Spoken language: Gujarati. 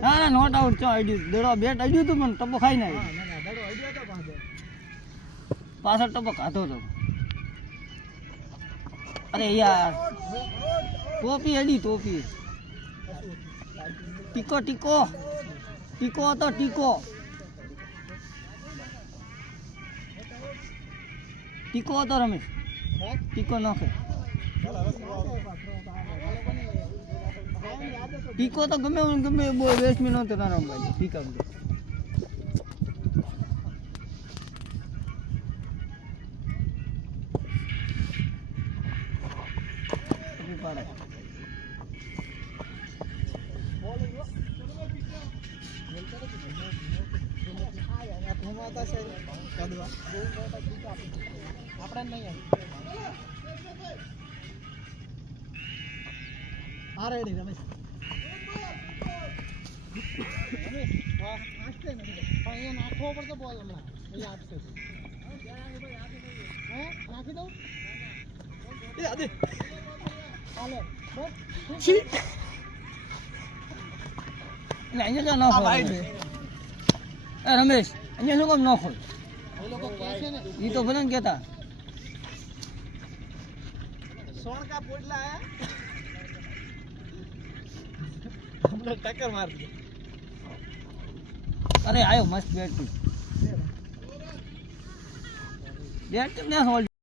ના ના નોટ આઉટ ચો આઈડી દડો બેટ આઈડ્યું તું પણ ટપ્પો ખાઈ ના પાછળ ટપ્પો ખાધો તો અરે યાર ટોપી અડી ટોપી ટીકો ટીકો ટીકો હતો ટીકો ટીકો હતો રમેશ ટીકો નાખે ટીકો તો ગમે ગમે બહુ બેસમી નહોતો ના રમવા ટીકા રમેશ અહીંયા શું કામ ન ખોલ એ તો ભલે કેતા ટક્કર માર અરે આયો મસ્ત બેટ બેટ કેમ ના